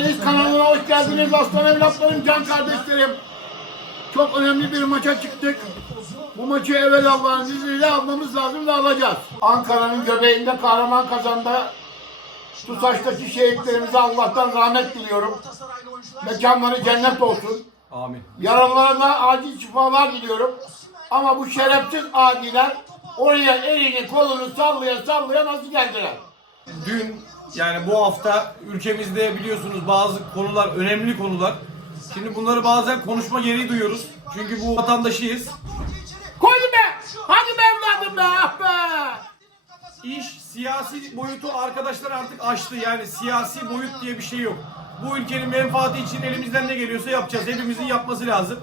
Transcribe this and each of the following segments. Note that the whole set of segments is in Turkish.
Reis kanalına hoş geldiniz aslan evlatlarım, can kardeşlerim. Çok önemli bir maça çıktık. Bu maçı evvel Allah'ın izniyle almamız lazım da alacağız. Ankara'nın göbeğinde kahraman kazanda Tusaç'taki şehitlerimize Allah'tan rahmet diliyorum. Mekanları cennet olsun. Amin. Yaralılarına acil şifalar diliyorum. Ama bu şerefsiz adiler oraya elini kolunu sallaya sallaya nasıl geldiler? Dün yani bu hafta ülkemizde biliyorsunuz bazı konular önemli konular. Şimdi bunları bazen konuşma gereği duyuyoruz. Çünkü bu vatandaşıyız. Koydu be! Hadi be evladım be! Ah be! İş siyasi boyutu arkadaşlar artık aştı. Yani siyasi boyut diye bir şey yok. Bu ülkenin menfaati için elimizden ne geliyorsa yapacağız. Hepimizin yapması lazım.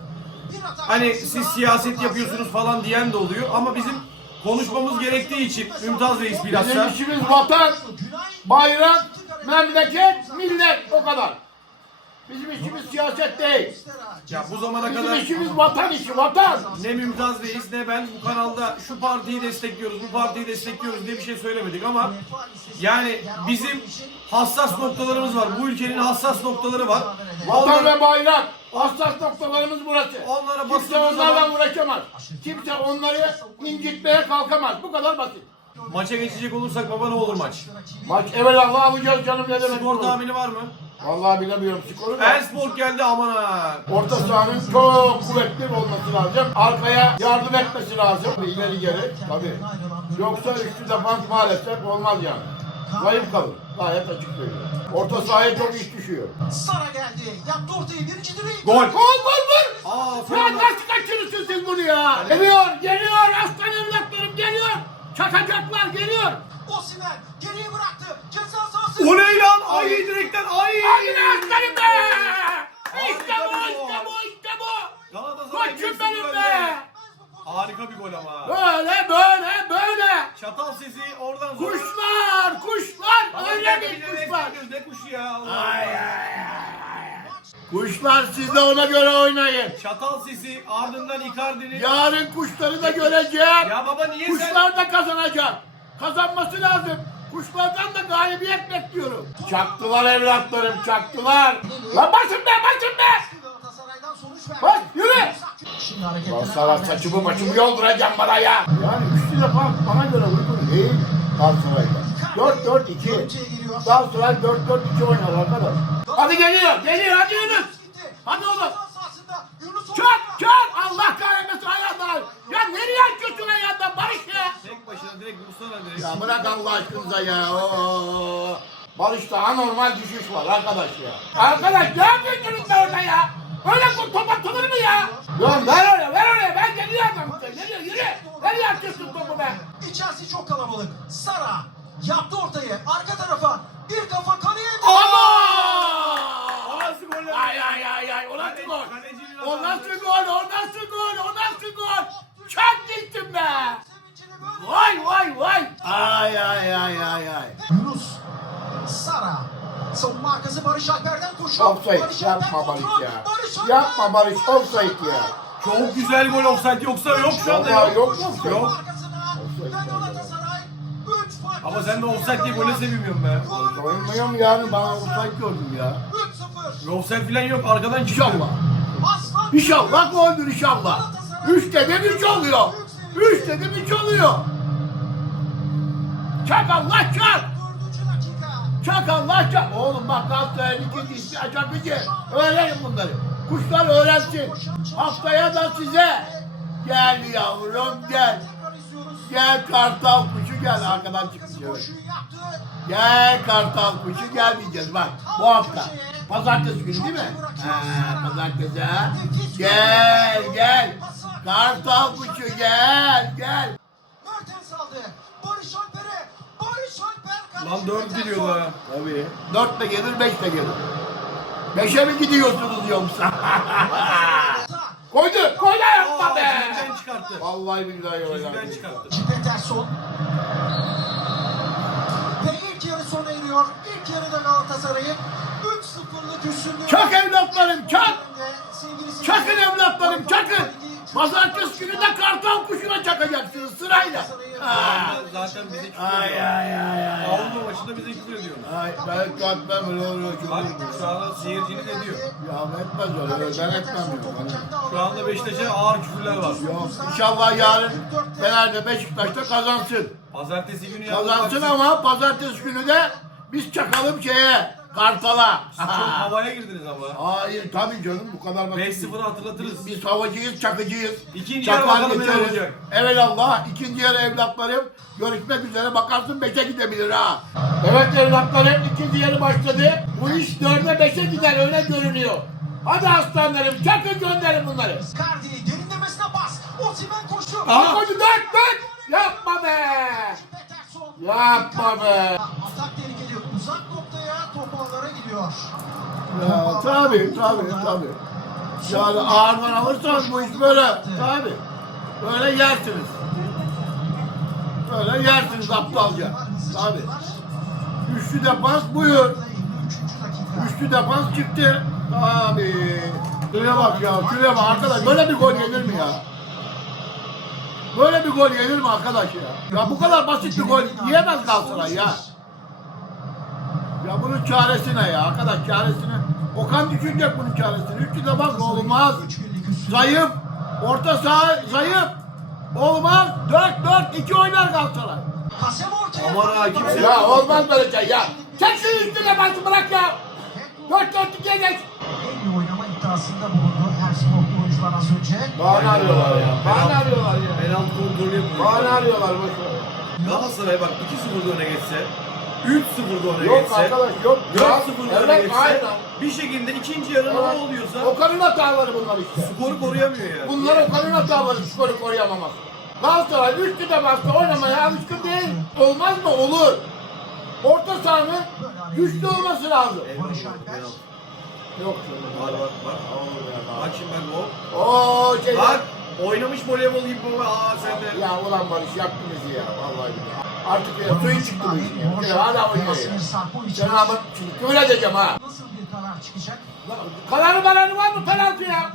Hani siz siyaset yapıyorsunuz falan diyen de oluyor ama bizim konuşmamız gerektiği için Mümtaz Reis Bizim bilhassa işimiz vatan, bayrak, memleket, millet o kadar. Bizim işimiz siyaset değil. ya bu zamana Bizim kadar işimiz vatan işi, vatan. ne Mümtaz Reis ne ben bu kanalda şu partiyi destekliyoruz, bu partiyi destekliyoruz diye bir şey söylemedik ama yani bizim hassas noktalarımız var. Bu ülkenin hassas noktaları var. Vatan Onları, ve bayrak. Hassas noktalarımız burası. onlara Kimse bastığımız onlarla zaman uğraşamaz. Kimse onları incitmeye kalkamaz. Bu kadar basit. maça geçecek olursak baba ne olur maç? Maç evvelallah alacağız canım ne demek Skor olur. tahmini var mı? Vallahi bilemiyorum skoru da. Elfspor geldi aman ha. Orta sahanın çok kuvvetli olması lazım. Arkaya yardım etmesi lazım. İleri geri tabii. Yoksa üçlü defans maalesef olmaz yani. Zayıf kalır. Gayet açık söylüyorum. Orta sahaya çok iş düşüyor. Sara geldi. Yaptı ortayı. Birinci direği. Gol. Gol gol gol! Aa, Ya nasıl kaçırırsın siz bunu ya? Geliyor, geliyor aslan evlatlarım geliyor. Çakacaklar geliyor. Osimhen geriye bıraktı. Ceza sahası. O ne lan? Ay direkten ay. Hadi be aslanım be! İşte bu, işte bu, işte bu! Koçum 1-0 benim be! Harika bir gol ama. Böyle, böyle, böyle! Çatal sesi oradan zor. Kuşlar, kuşlar! Baba, Öyle bir kuşlar! Ne kuşu ya? Allah Ay, Allah. ay, ay, ay. Kuşlar siz de ona göre oynayın. Çatal sesi ardından Icardi'nin. Yarın kuşları da göreceğim. Ya baba niye sen? Kuşlar da kazanacak. Kazanması lazım. Kuşlardan da galibiyet bekliyorum. Çaktılar evlatlarım, çaktılar. Lan basın be, basın be! Bak, yürü! Şimdi hareketler. sana saçımı başımı yolduracağım bana ya. Yani üçlü defa bana göre uygun değil Galatasaray'da. 4-4-2. Önceye giriyor. Galatasaray 4-4-2 oynar arkadaş. Hadi geliyor, geliyor, hadi Yunus. Hadi oğlum. Çak, çak! Allah kahretmesin ayağından. Ya nereye atıyorsun ayağından Barış ya? Tek başına direkt vursana direkt. Ya bırak Allah aşkınıza ya. Oo. Barış'ta anormal düşüş var arkadaş ya. Arkadaş ne yapıyorsunuz da orada ya? Öyle bu top atılır mı ya? Dur ver oraya ver oraya ben geliyor adam işte geliyor yürü. Nereye atıyorsun topu be? İçerisi çok kalabalık. Sara yaptı ortayı. Arka tarafa. Bir kafa kaleye. Ama! nasıl gol lan? Ay ay ay ay o nasıl gol? O nasıl gol? O nasıl gol? O nasıl gol? Çak gittim be. Böyle. Vay vay vay. Ay ay ay ay ay. Yunus. Sara. Savunma arkası Barış koşuyor. Offside yapma Barış ya. Yapma Barış offside ya. Çok güzel gol offside yoksa yok şu anda yok. yok, yok, Ama sen de offside diye gole sevinmiyorum be. Oynuyorum yani bana offside gördüm ya. 3-0. Offside falan yok arkadan çıktı. İnşallah. İnşallah goldür inşallah. Üç dedim üç oluyor. Üç dedim üç oluyor. Çak Allah çak. Dakika. Çak. Oğlum bak Galatasaray'ın ikincisi Çakıcı. Öğrenin bunları. Kuşlar öğrensin. Haftaya da size. Gel yavrum gel. Gel kartal kuşu gel arkadan çıkacak. Gel kartal kuşu gel diyeceğiz bak bu hafta. Pazartesi günü değil mi? Ha, pazartesi ha. Gel gel. Kartal kuşu gel gel. Lan 4 geliyor ha. Tabii. Dört de gelir beş de gelir. Beşe mi gidiyorsunuz yoksa? koydu. Koydu yapma be. çizgiden çıkarttı. Vallahi billahi Çizgiden öyle. çıkarttı. Peterson. Ve ilk yarı sona eriyor. İlk yarıda Galatasaray'ın 3-0'lık üstünlüğü. Çak evlatlarım çak. Çakın evlatlarım çakın. Pazartesi günü de kartal kuşuna çakacaksınız sırayla. Ha. Zaten bize küfür Ay ediyor. ay ay ay. Avrupa maçında bize küfür ediyor. Ay ben kalkmam öyle oluyor çok Bak anda seyirciniz ediyor. Ya etmez öyle ben etmem. Şu anda Beşiktaş'a ağır küfürler var. Yok inşallah yarın Fener'de Beşiktaş'ta kazansın. Pazartesi günü Kazansın yaptılar. ama pazartesi günü de biz çakalım şeye Kartal'a. Çok havaya girdiniz ama. Hayır tabii canım bu kadar basit. 5-0 hatırlatırız. Biz havacıyız, çakıcıyız. İkinci yarı Çakar bakalım neler geçeriz. olacak. Evelallah ikinci yarı evlatlarım görüşmek üzere bakarsın beşe gidebilir ha. Evet evlatlarım ikinci yarı başladı. Bu iş dörde beşe gider öyle görünüyor. Hadi aslanlarım çakın gönderin bunları. Icardi derinlemesine bas. Osimhen koşuyor. Aha hadi dört dört. Yapma be. Peterson. Yapma be. Atak gidiyor. Ya tabii tabii tabii. Yani ağırdan alırsanız bu iş böyle. Tabii. Böyle yersiniz. Böyle yersiniz aptalca. Tabii. Üçlü defans buyur. Üçlü defans çıktı. Tabii. Şuraya bak ya, şuraya bak arkadaş. Böyle bir gol yenir mi ya? Böyle bir gol yenir mi arkadaş ya? Ya bu kadar basit bir gol yiyemez Galatasaray ya. Ya bunun çaresi ne ya arkadaş çaresini? Okan düşünecek bunun çaresini. Üçlü defans olmaz. Üç birlik üstü. Zayıf. Orta saha zayıf. Olmaz. 4-4-2 oynar Galatasaray. Aman ha, kimse- Ya olmaz böyle şey ya. Çek şu üstü defansı bırak ya. 4-4-2'ye geç. En iyi oynama iddiasında bulundu her sportlu oyuncular az önce. Bahane arıyorlar ya. Bahane arıyorlar ya. Penaltı kontrolü yapıyor. Bahane arıyorlar. Galatasaray bak 2-0'da öne geçse, 3-0'da öne Yok geçse, arkadaş yok. 4-0'da öne Evet geçse, aynen. bir şekilde ikinci yarı ne Evet. oluyorsa Okan'ın hataları bunlar işte. skoru koruyamıyor yani. Bunlar Okan'ın hataları skoru koruyamamak. Galatasaray üçlü defansta oynamaya alışkın değil. Olmaz mı? Olur. Orta sahanın güçlü olması lazım. Eyvallah, penaltı. Yok. Var var var. Bak şimdi bak o. Oo şey. Bak oynamış voleybol gibi baba. Aa sen de. Ya ulan Barış yaptın bizi ya. Vallahi billahi. Artık ya suyu çıktı bu işin ya. Bir de hala oynuyor ya. Sen ama küfür edeceğim ha. Nasıl bir karar çıkacak? Kararı bararı var mı penaltı ya?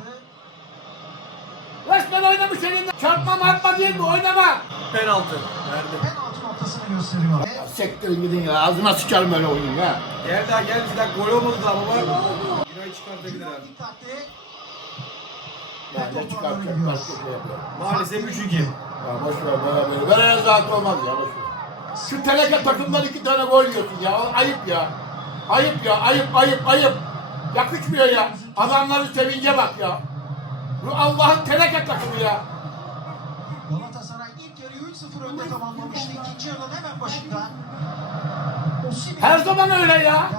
Resmen oynamış elinde. Çarpma marpma değil mi? Oynama. Penaltı. Nerede? Penaltı noktasını gösteriyor. Ya Sektirin gidin ya. Ağzına sıçarım öyle oyunu ha. Gel daha gel bizden gol olmadı daha baba. Günay çıkartabilir abi. Ya ne çıkartacak başka şey yapıyor. Maalesef 3-2. Ya boş ver böyle böyle. Böyle rezalet olmaz ya boş ver. Şu teneke takımdan iki tane gol yiyorsun ya. Ayıp ya. Ayıp ya. Ayıp ayıp ayıp. Yakışmıyor ya. Adamların sevince bak ya. Bu Allah'ın teneke takımı ya. Galatasaray ilk yarıyı 3-0 önde tamamlamıştı. İkinci yarının hemen başında. Her zaman öyle ya.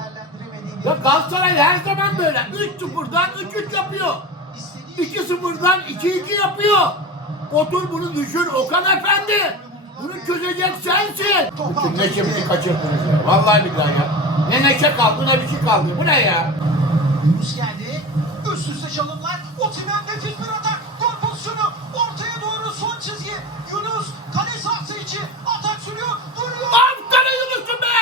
Ya Galatasaray her zaman böyle. 3-0'dan 3-3 yapıyor. istediği 2-0'dan 2-2 yapıyor. Otur bunu düşün Okan Efendi. Bunu çözecek sensin. Bütün neşemizi kaçırdınız ya. Vallahi billahi ya. Ne neşe kaldı ne bir şey kaldı. Bu ne ya? Yunus geldi. Üst üste çalımlar. Osimhen nefis bir atak. Gol pozisyonu. Ortaya doğru son çizgi. Yunus kale sahası içi. Atak sürüyor. Duruyor. Aferin Yunus'um be!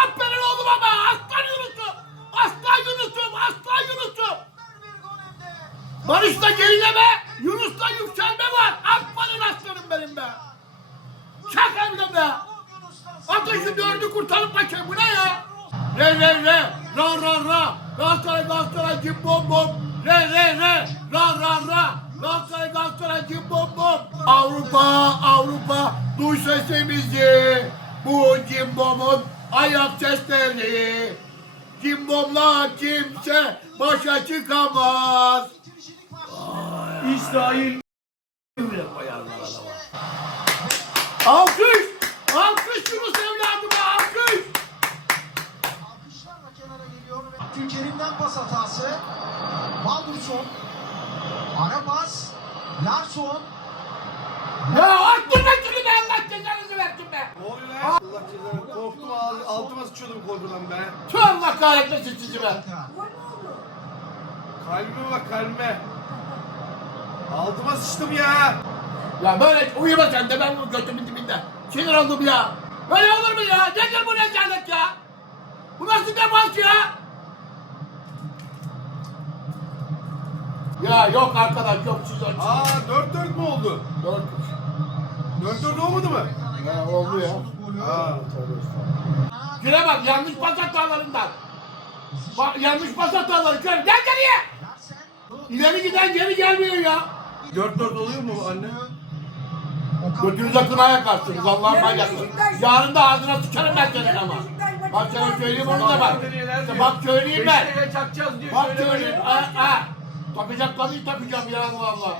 Aferin oğlum ama! Aslan Yunus'um! Aslan Yunus'um! Aslan Yunus'um! Bir gol önde. Barış'ta gerileme, Yunus'ta yükselme var. Aferin aslanım benim be! Çak evde be! Ateşi dördü kurtarıp kaçıyor. Bu ne ya? Re re re! Ra ra ra! Galatasaray Galatasaray cim bom bom! Re re re! Ra ra ra! Galatasaray Galatasaray cim bom bom! Avrupa Avrupa duy sesimizi! Bu cimbomun ayak sesleri! Cimbomla kimse başa çıkamaz! İsrail. Alkış! Alkış Yunus evladıma alkış! Alkışlarla kenara geliyor. ve Abdülkerim'den pas hatası. Valdurson. Ara pas. Larsson. Ya attırma şunu be Allah cezanızı versin be! Ne oluyor lan? Allah cezanı. Korktum al- altıma sıçıyordum korkudan be. Tüh Allah kahretmesin sizi be! Kalbime bak kalbime. Altıma sıçtım ya. Ya böyle uyuma sen de ben bu götümün dibinde. Sinir oldum ya. Böyle olur mu ya? Nedir bu rezalet ya? Bu nasıl defans ya? Ya yok arkadaş yok siz açın. Aa 4-4 mü oldu? Dört. 4-4 olmadı mı? Ya oldu ya. Aa. Güne bak yanlış pas hatalarından. Bak yanlış pas hataları. Gel gel geriye. İleri giden geri gelmiyor ya. 4-4 oluyor mu anne? Götünüze kınaya kaçtınız Allah'ın manyak. Yarın da ağzına sıçarım ben senin ama. Bak sana söyleyeyim onu da bak. İşte bak söyleyeyim ben. Beşiktaş'a çakacağız diyor. Bak söyleyeyim. ya. Ha, ha. Takacak tabii takacağım ya Allah Allah.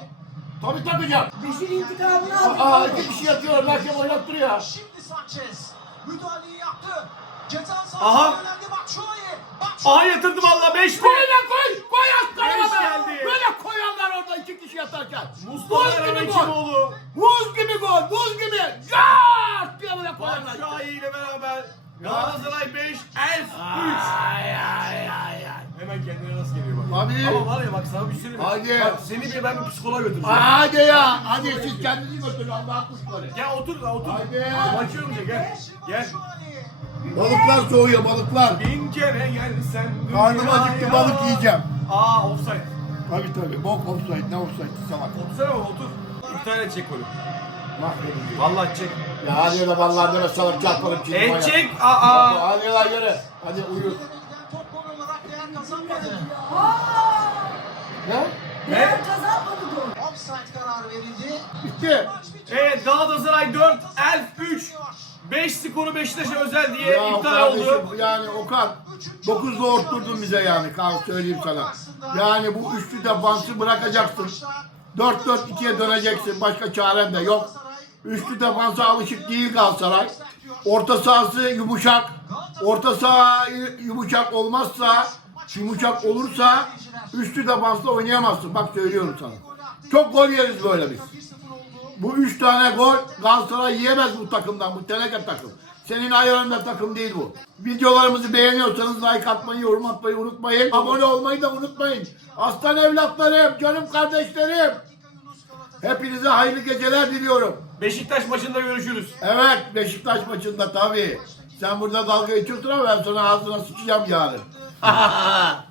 Tabii takacağım. Beşin intikamını aldı. Aa iki kişi yatıyor. Merkem oynattırıyor. Şimdi Sanchez müdahaleyi yaptı. Ceza Aha. sahasına yöneldi Batshuayi. Aha yatırdı valla 5 Koy lan koy. Koy Beş be. geldi. Böyle koyanlar orada iki kişi yatarken. Mustafa Buz gibi gol. Eroğlu. Buz gibi gol. Buz gibi. Zart diye böyle koyanlar. Batshuayi ile beraber Galatasaray 5, Elf 3. Ay ay ay ay. Hemen kendine nasıl geliyor bak. Abi. Ama var ya bak sana bir şey mi? Hadi. Bak seni bir ben bir psikoloğa götüreceğim. Hadi ya. Hadi siz kendinizi götürün Allah'ın kuşları. Gel otur da otur. Hadi. Açıyorum diye gel. Gel. Balıklar soğuyor balıklar. Bin kere gelsen. Karnım acıktı balık yiyeceğim. Aa offside. Tabii tabii. Bok offside. Ne offside salak. Otursana baba otur. İptal edecek golü. Mahvedin. Vallahi çek. Ya hadi öyle vallahi deme salak çarparım şimdi. Edecek. Aa. Hadi lan yürü. Hadi uyu. Bitiyor. Evet Galatasaray 4, Elf 3. 5 skoru Beşiktaş'a özel diye Ya iptal kardeşim oldu. yani Okan 9'da ortturdun bize yani kal söyleyeyim sana. Yani bu üçlü defansı bırakacaksın. 4-4-2'ye döneceksin. Başka çaren de yok. Üçlü defansa alışık değil Galatasaray. Orta sahası yumuşak. Orta saha yu- yumuşak olmazsa, yumuşak olursa üçlü defansla oynayamazsın. Bak söylüyorum sana. Çok gol yeriz böyle biz. 1-0 oldu. Bu üç tane gol Galatasaray yiyemez bu takımdan. Bu teneke takım. Senin ayarında takım değil bu. Videolarımızı beğeniyorsanız like atmayı, yorum atmayı unutmayın. Abone olmayı da unutmayın. Aslan evlatlarım, canım kardeşlerim. Hepinize hayırlı geceler diliyorum. Beşiktaş maçında görüşürüz. Evet Beşiktaş maçında tabii. Sen burada dalga geçiyorsun ama ben sana ağzına sıçacağım yarın.